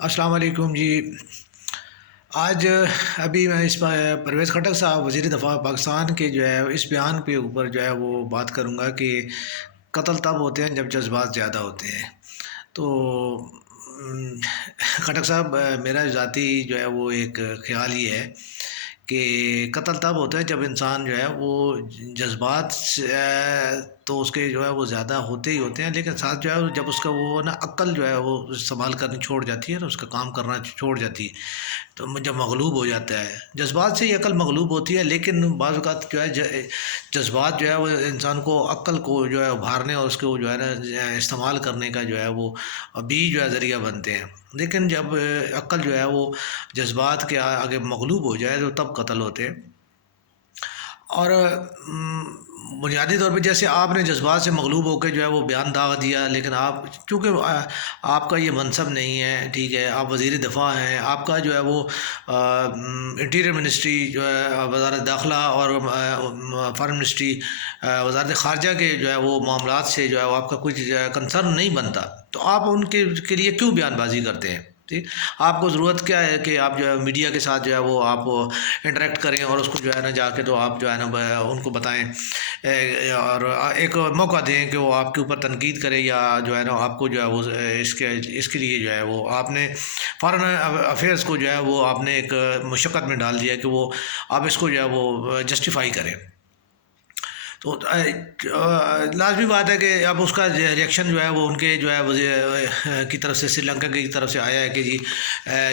السلام علیکم جی۔ آج ابھی میں اس پرویز خٹک صاحب وزیر دفاع پاکستان کے جو ہے اس بیان پہ اوپر جو ہے وہ بات کروں گا کہ قتل تب ہوتے ہیں جب جذبات زیادہ ہوتے ہیں۔ تو ام، خٹک صاحب، میرا ذاتی جو ہے وہ ایک خیال یہ ہے کہ قتل تب ہوتا ہے جب انسان جو ہے وہ جذبات تو اس کے جو ہے وہ زیادہ ہوتے ہی ہوتے ہیں، لیکن ساتھ جو ہے جب اس کا وہ نا عقل جو ہے وہ استعمال کرنی چھوڑ جاتی ہے، تو اس کا کام کرنا چھوڑ جاتی ہے، تو جب مغلوب ہو جاتا ہے جذبات سے ہی عقل مغلوب ہوتی ہے۔ لیکن بعض اوقات جو ہے جذبات جو ہے وہ انسان کو عقل کو جو ہے ابھارنے اور اس کو جو ہے نا استعمال کرنے کا جو ہے وہ بھی جو ہے ذریعہ بنتے ہیں۔ لیکن جب عقل جو ہے وہ جذبات کے آگے مغلوب ہو جائے تو تب قتل ہوتے ہیں۔ اور بنیادی طور پہ جیسے آپ نے جذبات سے مغلوب ہو کے جو ہے وہ بیان داغ دیا، لیکن آپ چونکہ آپ کا یہ منصب نہیں ہے، ٹھیک ہے، آپ وزیر دفاع ہیں، آپ کا جو ہے وہ انٹیریئر منسٹری جو ہے وزارت داخلہ اور فارن منسٹری وزارت خارجہ کے جو ہے وہ معاملات سے جو ہے وہ آپ کا کچھ کنسرن نہیں بنتا، تو آپ ان کے لیے کیوں بیان بازی کرتے ہیں؟ ٹھیک، آپ کو ضرورت کیا ہے کہ آپ جو ہے میڈیا کے ساتھ جو ہے وہ آپ انٹریکٹ کریں اور اس کو جو ہے نا جا کے تو آپ جو ہے نا ان کو بتائیں اور ایک موقع دیں کہ وہ آپ کے اوپر تنقید کرے، یا جو ہے نا آپ کو جو ہے وہ اس کے لیے جو ہے وہ آپ نے فارن افیئرس کو جو ہے وہ آپ نے ایک مشقت میں ڈال دیا کہ وہ آپ اس کو جو ہے وہ جسٹیفائی کریں۔ تو لازمی بات ہے کہ اب اس کا ریئیکشن جو ہے وہ ان کے جو ہے وزیر کی طرف سے، سری لنکا کی طرف سے آیا ہے کہ جی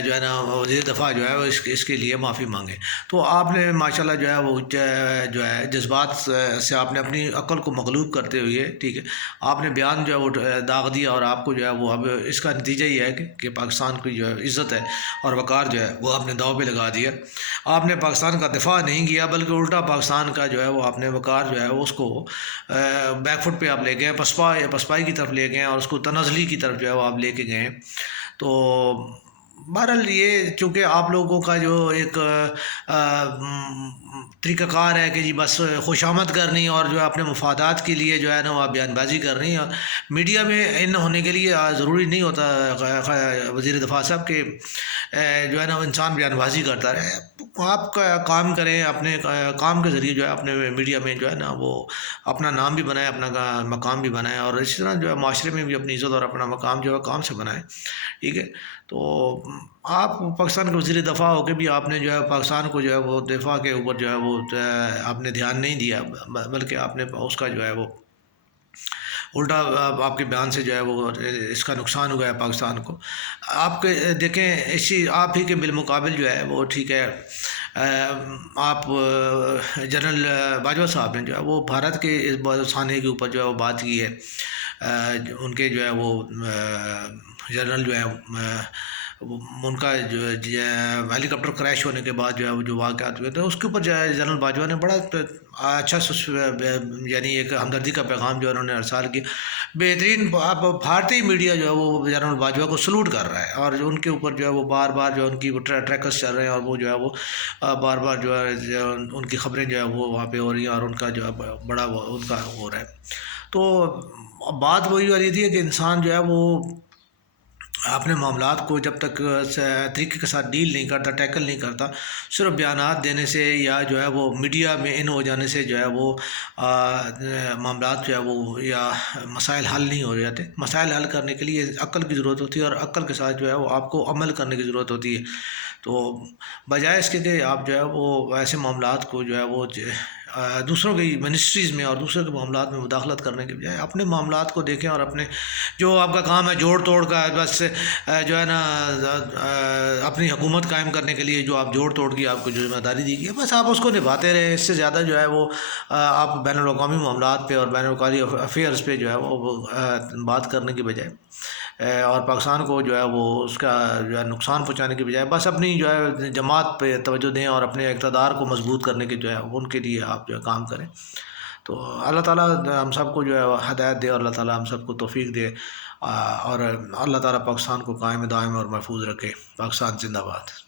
جو ہے نا وزیر دفاع جو ہے وہ اس کے لیے معافی مانگے۔ تو آپ نے ماشاءاللہ جو ہے وہ جو ہے جذبات سے آپ نے اپنی عقل کو مغلوب کرتے ہوئے، ٹھیک ہے، آپ نے بیان جو ہے وہ داغ دیا، اور آپ کو جو ہے وہ اب اس کا نتیجہ یہ ہے کہ پاکستان کی جو ہے عزت ہے اور وقار جو ہے وہ آپ نے داؤ پہ لگا دیا۔ آپ نے پاکستان کا دفاع نہیں کیا، بلکہ الٹا پاکستان کا جو ہے وہ آپ نے وقار جو ہے اس کو بیک فٹ پہ آپ لے گئے، پسپائی کی طرف لے گئے اور اس کو تنزلی کی طرف جو ہے وہ آپ لے کے گئے۔ تو بہرحال یہ چونکہ آپ لوگوں کا جو ایک طریقہ کار ہے کہ جی بس خوشامد کرنی اور جو ہے اپنے مفادات کے لیے جو ہے نا وہ بیان بازی کرنی، اور میڈیا میں ان ہونے کے لیے ضروری نہیں ہوتا وزیر دفاع صاحب کہ جو ہے نا انسان بیان بازی کرتا رہے۔ آپ کا کام کریں، اپنے کام کے ذریعے جو ہے اپنے میڈیا میں جو ہے نا وہ اپنا نام بھی بنائے، اپنا مقام بھی بنائے، اور اسی طرح جو ہے معاشرے میں بھی اپنی عزت اور اپنا مقام جو ہے کام سے بنائے، ٹھیک ہے۔ تو آپ پاکستان کے وزیر دفاع ہو کے بھی آپ نے جو ہے پاکستان کو جو ہے وہ دفاع کے اوپر جو ہے وہ آپ نے دھیان نہیں دیا، بلکہ آپ نے اس کا جو ہے وہ الٹا آپ کے بیان سے جو ہے وہ اس کا نقصان ہوا ہے پاکستان کو۔ آپ کے دیکھیں اسی آپ ہی کے بالمقابل جو ہے وہ، ٹھیک ہے، آپ جنرل باجوہ صاحب نے جو ہے وہ بھارت کے اس سانحے کے اوپر جو ہے وہ بات کی ہے۔ ان کے جو ہے وہ جنرل جو ہے ان کا جو ہیلی کاپٹر کریش ہونے کے بعد جو ہے وہ جو واقعات ہوئے تھے، اس کے اوپر جو ہے جنرل باجوہ نے بڑا اچھا یعنی ایک ہمدردی کا پیغام جو ہے انہوں نے ارسال کیا۔ بہترین بھارتی میڈیا جو ہے وہ جنرل باجوہ کو سلوٹ کر رہا ہے، اور ان کے اوپر جو ہے وہ بار بار جو ہے ان کی ٹریکرز چل رہے ہیں، اور وہ جو ہے وہ بار بار جو ہے ان کی خبریں جو ہے وہ وہاں پہ ہو رہی ہیں، اور ان کا جو ہے بڑا ان کا ہو رہا ہے۔ تو بات وہی والی تھی کہ انسان جو ہے وہ اپنے معاملات کو جب تک طریقے کے ساتھ ڈیل نہیں کرتا، ٹیکل نہیں کرتا، صرف بیانات دینے سے یا جو ہے وہ میڈیا میں ان ہو جانے سے جو ہے وہ معاملات جو ہے وہ یا مسائل حل نہیں ہو جاتے۔ مسائل حل کرنے کے لیے عقل کی ضرورت ہوتی ہے، اور عقل کے ساتھ جو ہے وہ آپ کو عمل کرنے کی ضرورت ہوتی ہے۔ تو بجائے اس کے کہ آپ جو ہے وہ ایسے معاملات کو جو ہے وہ دوسروں کی منسٹریز میں اور دوسروں کے معاملات میں مداخلت کرنے کے بجائے اپنے معاملات کو دیکھیں، اور اپنے جو آپ کا کام ہے جوڑ توڑ کا، بس جو ہے نا اپنی حکومت قائم کرنے کے لیے جو آپ جوڑ توڑ کی آپ کو جو ذمہ داری دی گئی ہے، بس آپ اس کو نبھاتے رہیں۔ اس سے زیادہ جو ہے وہ آپ بین الاقوامی معاملات پہ اور بین الاقوامی افیئرس پہ جو ہے وہ بات کرنے کی بجائے اور پاکستان کو جو ہے وہ اس کا جو ہے نقصان پہنچانے کی بجائے بس اپنی جو ہے جماعت پہ توجہ دیں، اور اپنے اقتدار کو مضبوط کرنے کے جو ہے ان کے لیے آپ جو ہے کام کریں۔ تو اللہ تعالیٰ ہم سب کو جو ہے ہدایت دے، اور اللہ تعالیٰ ہم سب کو توفیق دے، اور اللہ تعالیٰ پاکستان کو قائم دائم اور محفوظ رکھے۔ پاکستان زندہ باد۔